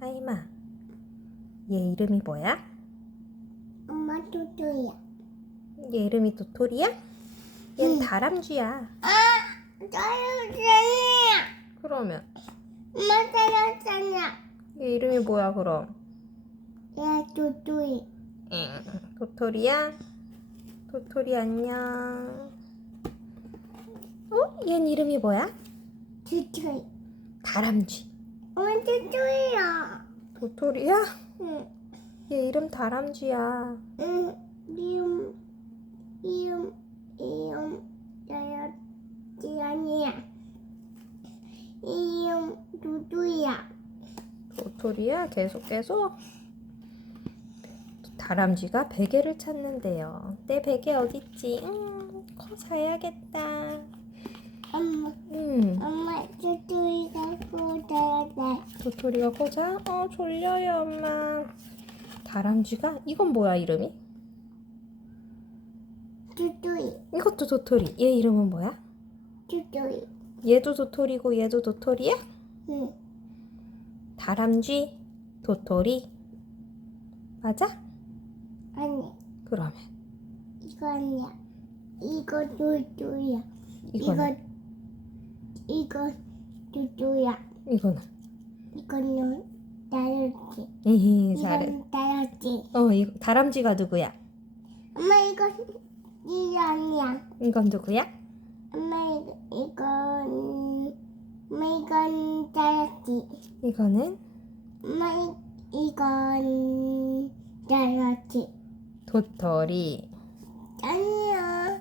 하이마. 얘 이름이 뭐야? 엄마 토토야. 얘 이름이 도토리야? 얘는 응. 다람쥐야. 아, 따라잖아. 그러면 엄마 따라잖아. 얘 이름이 뭐야 그럼? 야, 토토이. 응. 도토리야? 도토리 안녕. 어? 얘는 이름이 뭐야? 토토이. 다람쥐. 엄마 토토이야. 도토리야? 응, 얘 이름 다람쥐야. 응. 이음, 이음, 이음, 따라지 아니야. 이음, 토토이야. 도토리야 계속 계속 다람쥐가 베개를 찾는데요. 내 베개 어딨지? 음, 커 자야겠다. 엄마, 음, 엄마 토토이가 고다다. 도토리가 커 자? 어 졸려요 엄마. 다람쥐가 이건 뭐야 이름이? 토토이, 이것도 도토리. 얘 이름은 뭐야? 토토이. 얘도 도토리고 얘도 도토리야? 응, 다람쥐, 도토리. 맞아? 아니, 그러면 이거 아니야. 이거. 이거는 이거, 이거 토토야. 이거는 이거는 다르지. 에헤 잘해. 이건 다르지. 어 이거 다람쥐가 누구야? 엄마 이거 이거 아니야. 이건 누구야? 엄마 이거 이건 엄마 이건 다르지. 이거는 엄마 이, 이건 다르지. 도토리. 아니야.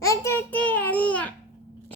나 토토 아니야.